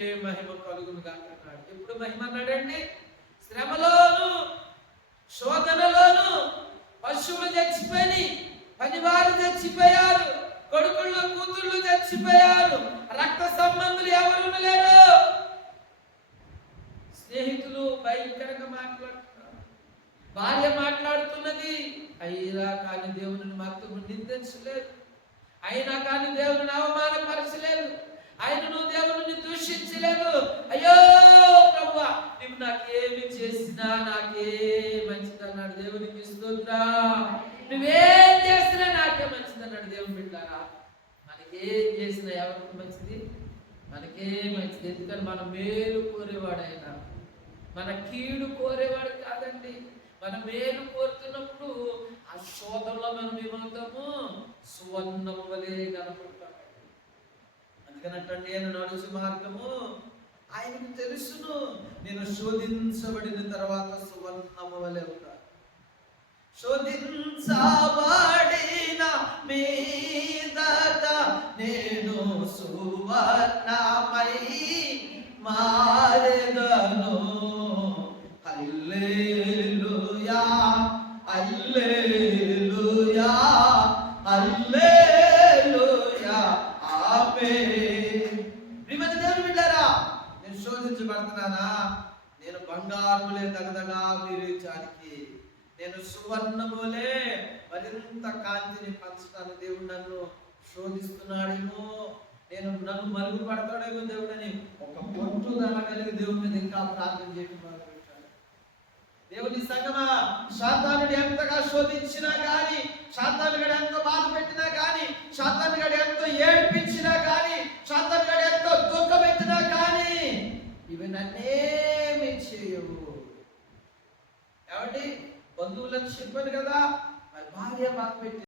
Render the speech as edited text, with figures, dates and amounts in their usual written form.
మహిమ కలుగును గాక అన్నాడు. ఎప్పుడు మహిమ అన్నాడండి? శ్రమలోను శోధనలోను పశువులు చచ్చిపోయి, పనివారు చచ్చిపోయారు, కొడుకుళ్ళు కూతుళ్ళు చచ్చిపోయారు, రక్త సంబంధులు ఎవరు లేరు. స్నేహితులు భయంకరంగా మాట్లాడుతున్నారు, భార్య మాట్లాడుతున్నది, అయినా కానీ దేవుని మాత్రం నిందించలేదు, అయినా కానీ దేవుని అవమానపరచలేదు, ఆయనను దేవుని దూషించలేదు. అయ్యో ప్రభువా, నువ్వు నాకేమి చేసినా నాకే మంచిది అన్నాడు. దేవునికి స్తోత్రం. నువ్వేం చేసినా నాకే మంచిది అన్నాడు. దేవుని బిడ్డలారా, మనకేం చేసినా ఎవరికి మంచిది? మనకే మంచిది. ఎందుకని మన మేలు కోరేవాడు ఆయన, మన కీడు కోరేవాడు కాదండి. మన మేలు కోరుతున్నప్పుడు ఆ శోధనలో మనం ఏమవుతాము? సువర్ణము వలె కనపడతాం. అందుకనటండి, నేను నడుచు మార్గము ఆయనకు తెలుసును, నేను శోధించబడిన తర్వాత సువర్ణము వలె ఉంటాను. శోధించబడిన మీదట నేను సువర్ణమై మారెదను. హల్లెలూయా హల్లెలూయా హల్లెలూయా ఆమేన్. ప్రియమైన దేవుని బిడ్డలారా, నేను శోధించబడుతున్నానా? నేను బంగారములే దగదగా విరిచానికి, నేను సువర్ణములే మరింత కాంతిని పంచడానికి దేవుడు నన్ను శోధిస్తున్నాడేమో, నన్ను మరుగుపడతాడేమో దేవుడని ఒక పట్టుదల కలిగి దేవుడి మీద ఇంకా ప్రార్థన చేయడం మొదలుపెట్టాడు. దేవుని సంగమా, సాతానుడు ఎంతగా శోధించినా కానీ, సాతానుడు ఎంత బాధ పెట్టినా కానీ, సాతానుడు ఎంతో ఏడ్పించినా కానీ, సాతానుడు ఎంతో దుఃఖం పెట్టినా కానీ ఇవి నన్నేమి చేయవు. కాబట్టి బంధువులకు చెప్పాను కదా, మరి భార్య బాధ పెట్టి